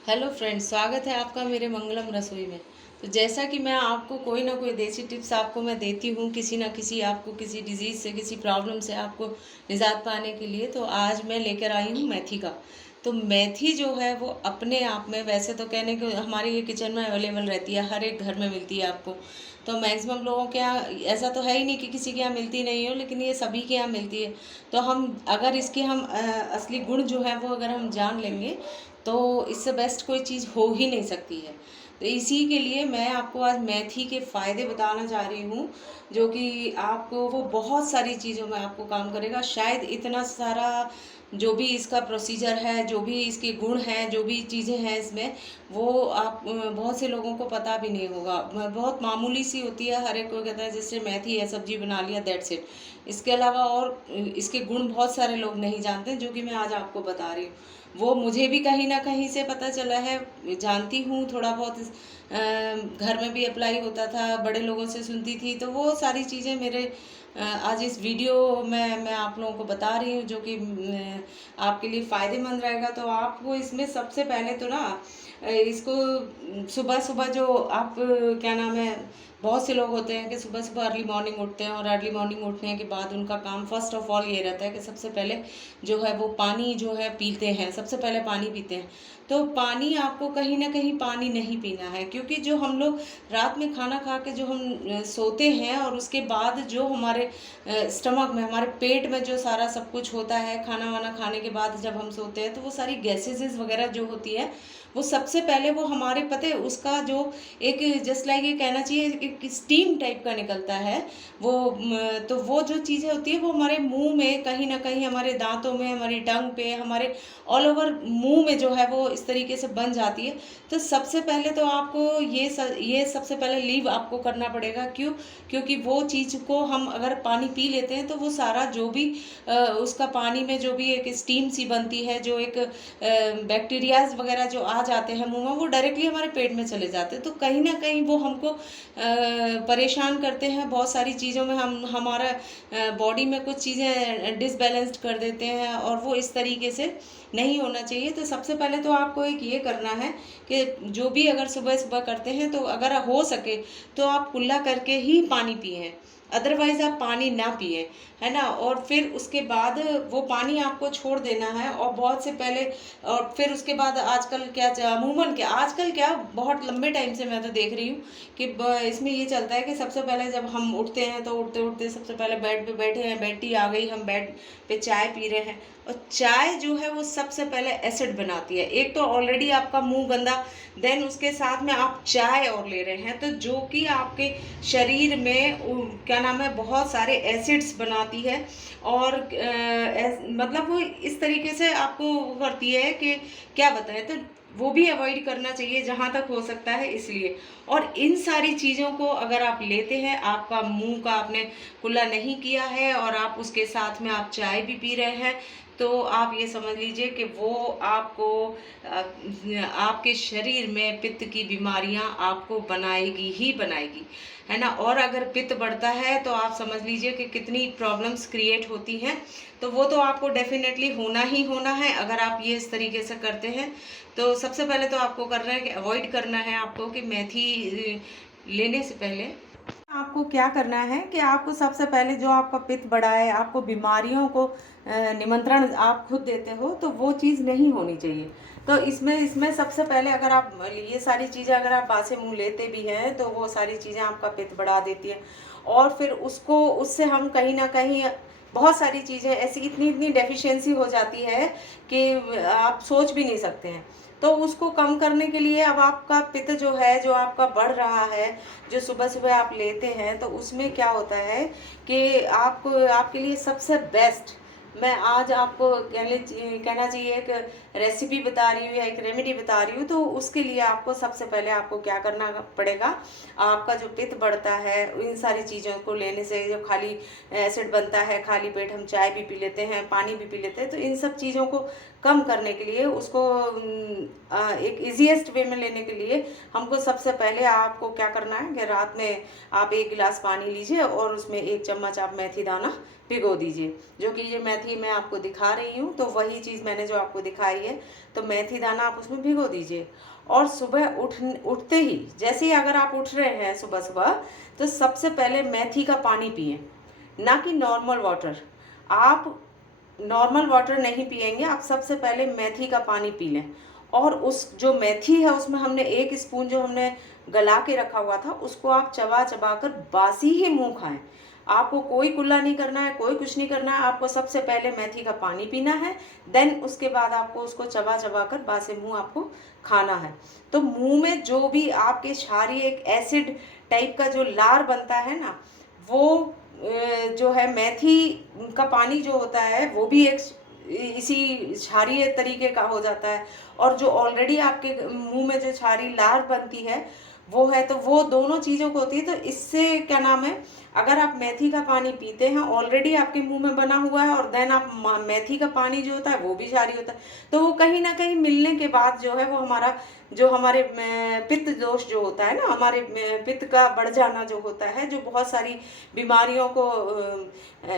Hello friends, स्वागत है आपका मेरे मंगलम रसोई में। तो जैसा कि मैं आपको कोई ना कोई देसी टिप्स आपको मैं देती हूँ, किसी ना किसी आपको किसी डिजीज़ से, किसी प्रॉब्लम से आपको निजात पाने के लिए, तो आज मैं लेकर आई हूँ मेथी का। तो मेथी जो है वो अपने आप में, वैसे तो कहने को हमारे ये किचन में अवेलेबल रहती है, हर एक घर में मिलती है आपको। तो मैक्सिमम लोगों के यहाँ ऐसा तो है ही नहीं कि किसी के यहाँ मिलती नहीं हो, लेकिन ये सभी के यहाँ मिलती है। तो हम अगर इसके हम असली गुण जो है वो अगर हम जान लेंगे तो इससे बेस्ट कोई चीज़ हो ही नहीं सकती है। तो इसी के लिए मैं आपको आज मेथी के फ़ायदे बताना चाह रही हूँ, जो कि आपको वो बहुत सारी चीज़ों में आपको काम करेगा। शायद इतना सारा जो भी इसका प्रोसीजर है, जो भी इसके गुण हैं, जो भी चीज़ें हैं इसमें, वो आप बहुत से लोगों को पता भी नहीं होगा। बहुत मामूली सी होती है, हर एक को कहता है जैसे मेथी है, सब्जी बना लिया, दैट्स इट। इसके अलावा और इसके गुण बहुत सारे लोग नहीं जानते, जो कि मैं आज आपको बता रही हूँ। वो मुझे भी कहीं न कहीं से पता चला है, जानती हूँ थोड़ा बहुत। घर में भी अप्लाई होता था, बड़े लोगों से सुनती थी, तो वो सारी चीज़ें मेरे आज इस वीडियो में मैं आप लोगों को बता रही हूँ, जो कि आपके लिए फ़ायदेमंद रहेगा। तो आपको इसमें सबसे पहले तो ना इसको सुबह-सुबह जो आप क्या नाम है, बहुत से लोग होते हैं कि सुबह-सुबह अर्ली मॉर्निंग उठते हैं, और अर्ली मॉर्निंग उठने के बाद उनका काम फ़र्स्ट ऑफ़ ऑल ये रहता है कि सबसे पहले जो है वो पानी जो है पीते हैं, सबसे पहले पानी पीते हैं। तो पानी आपको कहीं न कहीं पानी नहीं पीना है, क्योंकि जो हम लोग रात में खाना खा के जो हम सोते हैं, और उसके बाद जो हमारे स्टमक में, हमारे पेट में जो सारा सब कुछ होता है, खाना-वाना खाने के बाद जब हम सोते हैं, तो वो सारी गैसेज़ वग़ैरह जो होती है, वो सबसे पहले वो हमारे पता है उसका जो एक जस्ट लाइक ये कहना चाहिए एक स्टीम टाइप का निकलता है। वो तो वो जो चीज़ें होती है वो हमारे मुँह में कहीं न कहीं, हमारे दाँतों में, हमारी टंग पे, हमारे ऑल ओवर मुँह में जो है वो इस तरीके से बन जाती है। तो सबसे पहले तो आपको ये सबसे पहले लीव आपको करना पड़ेगा। क्यों? क्योंकि वो चीज़ को हम अगर पानी पी लेते हैं तो वो सारा जो भी उसका पानी में जो भी एक स्टीम सी बनती है, जो एक बैक्टीरियाज़ वग़ैरह जो आ जाते हैं मुँह में, वो डायरेक्टली हमारे पेट में चले जाते हैं। तो कहीं न कहीं वो हमको परेशान करते हैं, बहुत सारी चीज़ों में हम हमारा बॉडी में कुछ चीज़ें डिसबैलेंस्ड कर देते हैं, और वो इस तरीके से नहीं होना चाहिए। तो सबसे पहले तो आपको एक ये करना है कि जो भी अगर सुबह-सुबह करते हैं, तो अगर हो सके तो आप कुल्ला करके ही पानी पिएँ। अदरवाइज़ आप पानी ना पिएँ, है ना? और फिर उसके बाद वो पानी आपको छोड़ देना है, और बहुत से पहले, और फिर उसके बाद आजकल क्या अमूमन क्या आजकल क्या बहुत लंबे टाइम से मैं तो देख रही हूँ कि इसमें ये चलता है कि सबसे पहले जब हम उठते हैं तो उठते-उठते सबसे पहले बेड पे बैठे हैं, बेड टी आ गई, हम बेड पे चाय पी रहे हैं। और चाय जो है वो सबसे पहले एसिड बनाती है। एक तो ऑलरेडी आपका मुँह गंदा, देन उसके साथ में आप चाय और ले रहे हैं, तो जो कि आपके शरीर में क्या नाम है, बहुत सारे एसिड्स बनाती है। और मतलब वो इस तरीके से आपको वो करती है कि क्या बताएँ, तो वो भी अवॉइड करना चाहिए जहाँ तक हो सकता है, इसलिए। और इन सारी चीज़ों को अगर आप लेते हैं, आपका मुँह का आपने कुल्ला नहीं किया है, और आप उसके साथ में आप चाय भी पी रहे हैं, तो आप ये समझ लीजिए कि वो आपको आपके शरीर में पित्त की बीमारियां आपको बनाएगी ही बनाएगी, है ना? और अगर पित्त बढ़ता है तो आप समझ लीजिए कि कितनी प्रॉब्लम्स क्रिएट होती हैं। तो वो तो आपको डेफिनेटली होना ही होना है अगर आप ये इस तरीके से करते हैं। तो सबसे पहले तो आपको करना है कि अवॉइड करना है आपको कि मेथी लेने से पहले आपको क्या करना है कि आपको सबसे पहले जो आपका पित्त बढ़ा है, आपको बीमारियों को निमंत्रण आप खुद देते हो, तो वो चीज़ नहीं होनी चाहिए। तो इसमें इसमें सबसे पहले अगर आप ये सारी चीज़ें अगर आप बासे मुँह लेते भी हैं, तो वो सारी चीज़ें आपका पित्त बढ़ा देती हैं। और फिर उसको उससे हम कहीं न कहीं बहुत सारी चीज़ें ऐसी इतनी-इतनी डेफ़िशिएंसी हो जाती है कि आप सोच भी नहीं सकते हैं। तो उसको कम करने के लिए अब आपका पित्त जो है, जो आपका बढ़ रहा है, जो सुबह-सुबह आप लेते हैं, तो उसमें क्या होता है कि आपको आपके लिए सबसे बेस्ट मैं आज आपको कहना चाहिए एक रेसिपी बता रही हूँ या एक रेमेडी बता रही हूँ। तो उसके लिए आपको सबसे पहले आपको क्या करना पड़ेगा, आपका जो पित्त बढ़ता है, इन सारी चीज़ों को लेने से जो खाली एसिड बनता है, खाली पेट हम चाय भी पी लेते हैं, पानी भी पी लेते हैं, तो इन सब चीज़ों को कम करने के लिए उसको एक ईजीएस्ट वे में लेने के लिए हमको सबसे पहले आपको क्या करना है कि रात में आप 1 गिलास पानी लीजिए और उसमें 1 चम्मच आप मेथी दाना भिगो दीजिए। जो कि ये मेथी मैं आपको दिखा रही हूँ, तो वही चीज़ मैंने जो आपको दिखाई है, तो मेथी दाना आप उसमें भिगो दीजिए। और सुबह उठते ही, जैसे ही अगर आप उठ रहे हैं सुबह सुबह, तो सबसे पहले मेथी का पानी पिएं, ना कि नॉर्मल वाटर। आप नॉर्मल वाटर नहीं पिएंगे, आप सबसे पहले मेथी का पानी पी लें। और उस जो मेथी है उसमें हमने 1 स्पून जो हमने गला के रखा हुआ था, उसको आप चबा चबा कर बासी ही मुंह खाएं। आपको कोई कुल्ला नहीं करना है, कोई कुछ नहीं करना है। आपको सबसे पहले मेथी का पानी पीना है, देन उसके बाद आपको उसको चबा चबा कर बासी मुंह आपको खाना है। तो मुंह में जो भी आपके क्षारीय एक एसिड टाइप का जो लार बनता है ना, वो जो है मेथी का पानी जो होता है वो भी एक इसी क्षारीय तरीके का हो जाता है। और जो ऑलरेडी आपके मुंह में जो क्षारीय लार बनती है वो है, तो वो दोनों चीज़ों को होती है। तो इससे क्या नाम है, अगर आप मेथी का पानी पीते हैं, ऑलरेडी आपके मुंह में बना हुआ है, और देन आप मेथी का पानी जो होता है वो भी क्षारीय होता है, तो वो कहीं ना कहीं मिलने के बाद जो है वो हमारा जो हमारे पित्त दोष जो होता है ना, हमारे पित्त का बढ़ जाना जो होता है, जो बहुत सारी बीमारियों को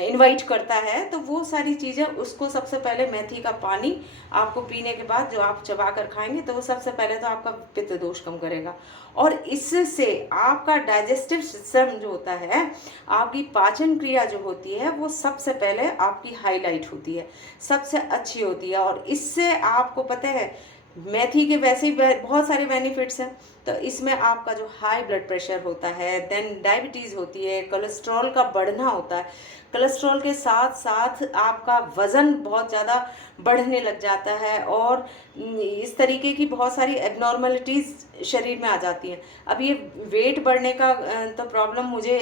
इनवाइट करता है, तो वो सारी चीज़ें, उसको सबसे पहले मेथी का पानी आपको पीने के बाद जो आप चबा कर खाएंगे, तो वो सबसे पहले तो आपका पित्त दोष कम करेगा। और इससे आपका डाइजेस्टिव सिस्टम जो होता है, आपकी पाचन क्रिया जो होती है, वो सबसे पहले आपकी हाईलाइट होती है, सबसे अच्छी होती है। और इससे आपको पता है मेथी के वैसे ही बहुत सारे बेनिफिट्स हैं। तो इसमें आपका जो हाई ब्लड प्रेशर होता है, देन डायबिटीज़ होती है, कोलेस्ट्रॉल का बढ़ना होता है, कोलेस्ट्रॉल के साथ साथ आपका वज़न बहुत ज़्यादा बढ़ने लग जाता है, और इस तरीके की बहुत सारी एबनॉर्मलिटीज़ शरीर में आ जाती हैं। अब ये वेट बढ़ने का तो प्रॉब्लम मुझे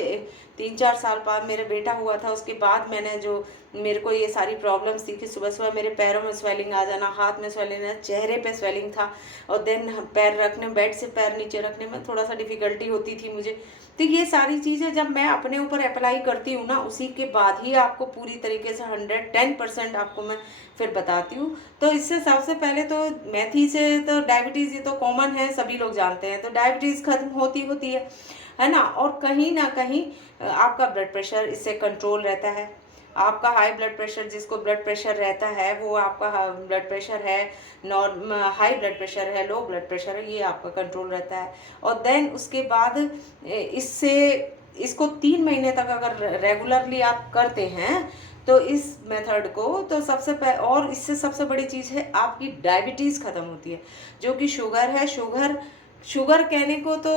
3-4 साल बाद मेरा बेटा हुआ था, उसके बाद मैंने जो मेरे को ये सारी प्रॉब्लम्स थी कि सुबह सुबह मेरे पैरों में स्वेलिंग आ जाना, हाथ में स्वेलिंग आना, चेहरे पे स्वेलिंग था, और देन पैर रखने, बेड से पैर नीचे रखने में थोड़ा सा डिफ़िकल्टी होती थी मुझे। तो ये सारी चीज़ें जब मैं अपने ऊपर अप्लाई करती हूँ ना, उसी के बाद ही आपको पूरी तरीके से 110% आपको मैं फिर बताती हूँ। तो इससे सबसे पहले तो मेथी से तो डायबिटीज़ ये तो कॉमन है, सभी लोग जानते हैं, तो डायबिटीज़ खत्म होती है ना। और कहीं ना कहीं आपका ब्लड प्रेशर इससे कंट्रोल रहता है। आपका हाई ब्लड प्रेशर, जिसको ब्लड प्रेशर रहता है, वो आपका ब्लड प्रेशर है, हाई ब्लड प्रेशर है, लो ब्लड प्रेशर है, ये आपका कंट्रोल रहता है। और देन उसके बाद इसको 3 महीने तक अगर रेगुलरली आप करते हैं, तो इस मेथड को, तो और इससे सबसे बड़ी चीज़ है आपकी डायबिटीज़ ख़त्म होती है। जो कि शुगर है, शुगर कहने को तो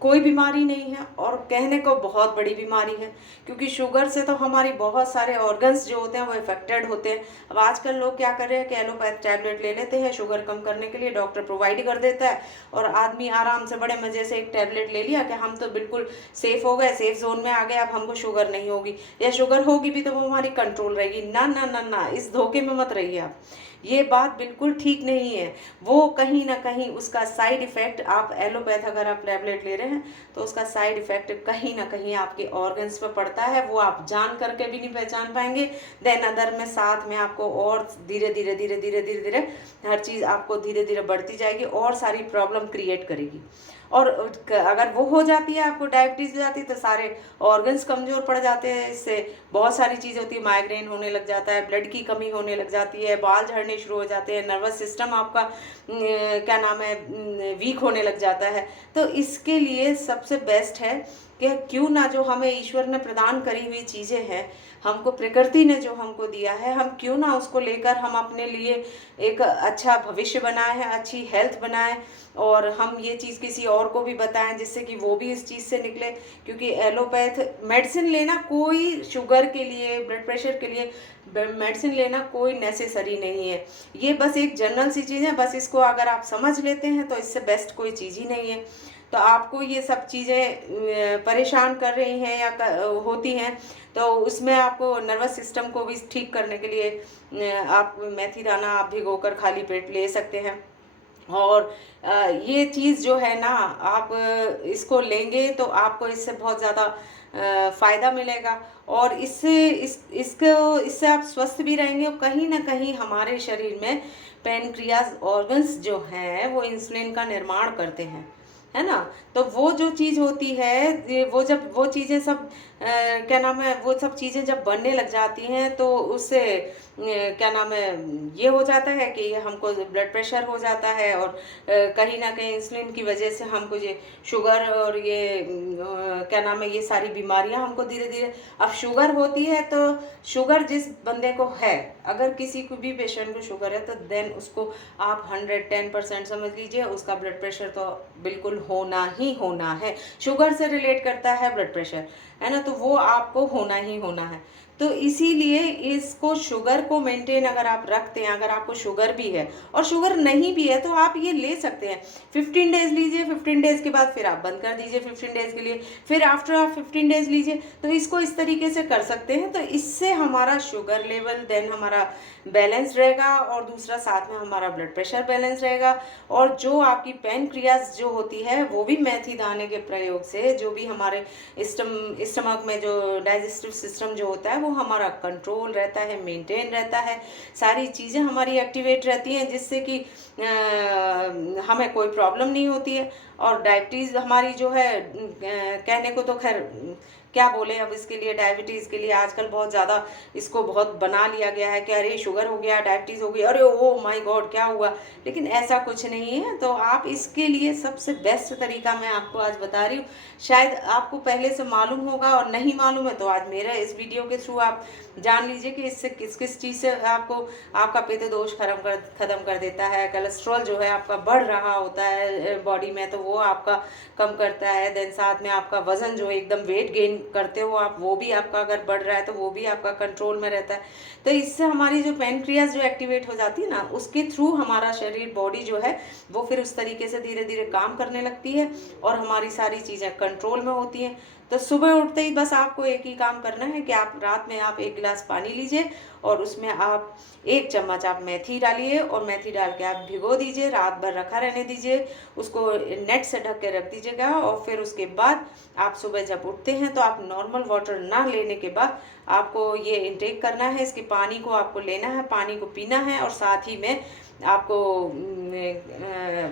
कोई बीमारी नहीं है, और कहने को बहुत बड़ी बीमारी है, क्योंकि शुगर से तो हमारी बहुत सारे ऑर्गन्स जो होते हैं वो इफेक्टेड होते हैं। अब आजकल लोग क्या कर रहे हैं कि एलोपैथ टैबलेट ले लेते हैं शुगर कम करने के लिए, डॉक्टर प्रोवाइड कर देता है, और आदमी आराम से बड़े मज़े से एक टैबलेट ले लिया कि हम तो बिल्कुल सेफ हो गए, सेफ जोन में आ गए, अब हमको शुगर नहीं होगी, या शुगर होगी भी तो वो हमारी कंट्रोल रहेगी। ना ना ना ना, इस धोखे में मत रहिए आप, ये बात बिल्कुल ठीक नहीं है। वो कहीं ना कहीं उसका साइड इफ़ेक्ट, आप एलोपैथ अगर आप टैबलेट ले रहे हैं, तो उसका साइड इफ़ेक्ट कहीं ना कहीं आपके ऑर्गन्स पे पड़ता है, वो आप जान करके भी नहीं पहचान पाएंगे। देन अदर में साथ में आपको और धीरे धीरे धीरे धीरे धीरे धीरे हर चीज़ आपको धीरे धीरे बढ़ती जाएगी, और सारी प्रॉब्लम क्रिएट करेगी। और अगर वो हो जाती है, आपको डायबिटीज़ हो जाती है, तो सारे ऑर्गन्स कमज़ोर पड़ जाते हैं। इससे बहुत सारी चीज़ें होती है, माइग्रेन होने लग जाता है, ब्लड की कमी होने लग जाती है, बाल झड़ने शुरू हो जाते हैं, नर्वस सिस्टम आपका क्या नाम है, वीक होने लग जाता है। तो इसके लिए सबसे बेस्ट है कि क्यों ना जो हमें ईश्वर ने प्रदान करी हुई चीज़ें हैं, हमको प्रकृति ने जो हमको दिया है, हम क्यों ना उसको लेकर हम अपने लिए एक अच्छा भविष्य बनाए हैं, अच्छी हेल्थ बनाएं, और हम ये चीज़ किसी और को भी बताएं, जिससे कि वो भी इस चीज़ से निकले। क्योंकि एलोपैथ मेडिसिन लेना कोई, शुगर के लिए, ब्लड प्रेशर के लिए मेडिसिन लेना कोई नेसेसरी नहीं है, ये बस एक जनरल सी चीज़ है। बस इसको अगर आप समझ लेते हैं तो इससे बेस्ट कोई चीज़ ही नहीं है। तो आपको ये सब चीज़ें परेशान कर रही हैं या होती हैं, तो उसमें आपको नर्वस सिस्टम को भी ठीक करने के लिए आप मेथी दाना आप भिगोकर खाली पेट ले सकते हैं। और ये चीज़ जो है ना, आप इसको लेंगे तो आपको इससे बहुत ज़्यादा फ़ायदा मिलेगा, और इससे आप स्वस्थ भी रहेंगे, और कहीं ना कहीं हमारे शरीर में पैनक्रियाज ऑर्गन्स जो हैं वो इंसुलिन का निर्माण करते हैं, है ना। तो वो जो चीज़ होती है, वो जब वो चीज़ें सब क्या नाम है, वो सब चीज़ें जब बनने लग जाती हैं तो उससे क्या नाम है, ये हो जाता है कि हमको ब्लड प्रेशर हो जाता है, और कहीं ना कहीं इंसुलिन की वजह से हमको ये शुगर और ये क्या नाम है, ये सारी बीमारियां हमको धीरे धीरे। अब शुगर होती है तो शुगर जिस बंदे को है, अगर किसी को भी पेशेंट को शुगर है तो देन उसको आप 110% समझ लीजिए, उसका ब्लड प्रेशर तो बिल्कुल होना ही होना है। शुगर से रिलेट करता है ब्लड प्रेशर, है ना, तो वो आपको होना ही होना है। तो इसीलिए इसको, शुगर को मेंटेन अगर आप रखते हैं, अगर आपको शुगर भी है और शुगर नहीं भी है तो आप ये ले सकते हैं। 15 डेज लीजिए, 15 डेज के बाद फिर आप बंद कर दीजिए 15 डेज के लिए, फिर आफ्टर आप 15 डेज लीजिए। तो इसको इस तरीके से कर सकते हैं। तो इससे हमारा शुगर लेवल देन हमारा बैलेंस रहेगा, और दूसरा साथ में हमारा ब्लड प्रेशर बैलेंस रहेगा। और जो आपकी पैनक्रियाज जो होती है वो भी मेथी दाने के प्रयोग से, जो भी हमारे स्टमक में जो डाइजेस्टिव सिस्टम जो होता है वो हमारा कंट्रोल रहता है, मेंटेन रहता है, सारी चीज़ें हमारी एक्टिवेट रहती हैं, जिससे कि हमें कोई प्रॉब्लम नहीं होती है। और डायबिटीज़ हमारी जो है, कहने को तो खैर क्या बोले अब इसके लिए, डायबिटीज़ के लिए आजकल बहुत ज़्यादा इसको बहुत बना लिया गया है कि अरे शुगर हो गया, डायबिटीज़ हो गई, अरे ओ माय गॉड क्या हुआ। लेकिन ऐसा कुछ नहीं है। तो आप इसके लिए सबसे बेस्ट तरीका मैं आपको आज बता रही हूँ। शायद आपको पहले से मालूम होगा, और नहीं मालूम है तो आज मेरे इस वीडियो के थ्रू आप जान लीजिए कि इससे किस किस चीज़ से आपको आपका पित्त दोष खत्म कर देता है। कोलेस्ट्रॉल जो है आपका बढ़ रहा होता है बॉडी में, तो वो आपका कम करता है। देन साथ में आपका वजन जो एकदम वेट गेन करते हो आप, वो भी आपका अगर बढ़ रहा है तो वो भी आपका कंट्रोल में रहता है। तो इससे हमारी जो पैनक्रियाज जो एक्टिवेट हो जाती है ना, उसके थ्रू हमारा शरीर, बॉडी जो है वो फिर उस तरीके से धीरे धीरे काम करने लगती है, और हमारी सारी चीज़ें कंट्रोल में होती हैं। तो सुबह उठते ही बस आपको एक ही काम करना है कि आप रात में आप 1 गिलास पानी लीजिए, और उसमें आप 1 चम्मच आप मेथी डालिए, और मेथी डाल के आप भिगो दीजिए, रात भर रखा रहने दीजिए, उसको नेट से ढक के रख दीजिएगा। और फिर उसके बाद आप सुबह जब उठते हैं तो आप नॉर्मल वाटर ना लेने के बाद आपको ये इंटेक करना है, इसके पानी को आपको लेना है, पानी को पीना है, और साथ ही में आपको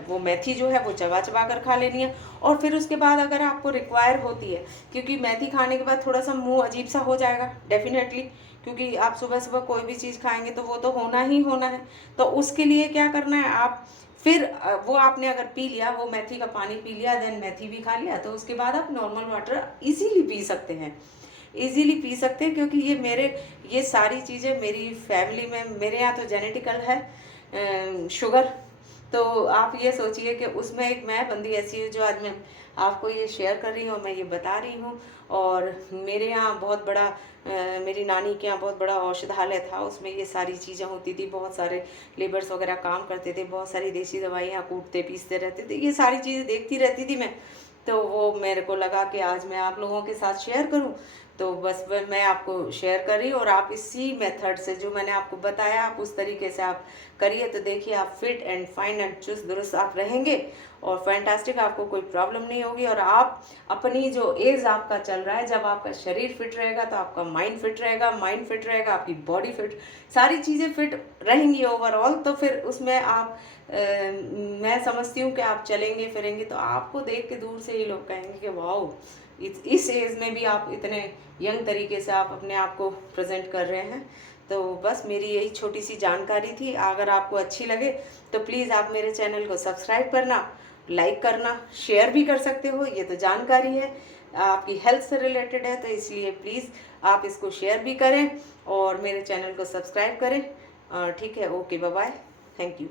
वो मेथी जो है वो चबा चबा कर खा लेनी है। और फिर उसके बाद अगर आपको रिक्वायर होती है, क्योंकि मेथी खाने के बाद थोड़ा सा मुंह अजीब सा हो जाएगा डेफिनेटली, क्योंकि आप सुबह सुबह कोई भी चीज़ खाएंगे तो वो तो होना ही होना है। तो उसके लिए क्या करना है, आप फिर वो आपने अगर पी लिया, वो मेथी का पानी पी लिया, देन मेथी भी खा लिया, तो उसके बाद आप नॉर्मल वाटर इजीली पी सकते हैं, इजीली पी सकते हैं। क्योंकि ये सारी चीज़ें मेरी फैमिली में, मेरे यहाँ तो जेनेटिकल है शुगर। तो आप ये सोचिए कि उसमें एक मैं बंदी ऐसी हूँ जो आज मैं आपको ये शेयर कर रही हूँ, मैं ये बता रही हूँ। और मेरे यहाँ बहुत बड़ा मेरी नानी के यहाँ बहुत बड़ा औषधालय था, उसमें ये सारी चीज़ें होती थी, बहुत सारे लेबर्स वगैरह काम करते थे, बहुत सारी देसी दवाइयाँ कूटते पीसते रहते थे, ये सारी चीज़ें देखती रहती थी मैं। तो वो मेरे को लगा कि आज मैं आप लोगों के साथ शेयर करूं, तो बस मैं आपको शेयर कर रही हूँ। और आप इसी मेथड से जो मैंने आपको बताया, आप उस तरीके से आप करिए, तो देखिए आप फिट एंड फाइन एंड चुस्त दुरुस्त आप रहेंगे, और फैंटास्टिक, आपको कोई प्रॉब्लम नहीं होगी। और आप अपनी जो एज आपका चल रहा है, जब आपका शरीर फिट रहेगा तो आपका माइंड फिट रहेगा, माइंड फिट रहेगा, आपकी बॉडी फिट, सारी चीज़ें फिट रहेंगी ओवरऑल। तो फिर उसमें आप मैं समझती हूँ कि आप चलेंगे फिरेंगे तो आपको देख के दूर से ही लोग कहेंगे कि वाह, इस एज में भी आप इतने यंग तरीके से आप अपने आप को प्रेजेंट कर रहे हैं। तो बस मेरी यही छोटी सी जानकारी थी। अगर आपको अच्छी लगे तो प्लीज़ आप मेरे चैनल को सब्सक्राइब करना, लाइक करना, शेयर भी कर सकते हो। ये तो जानकारी है, आपकी हेल्थ से रिलेटेड है, तो इसलिए प्लीज़ आप इसको शेयर भी करें और मेरे चैनल को सब्सक्राइब करें। ठीक है, okay, bye bye, thank you.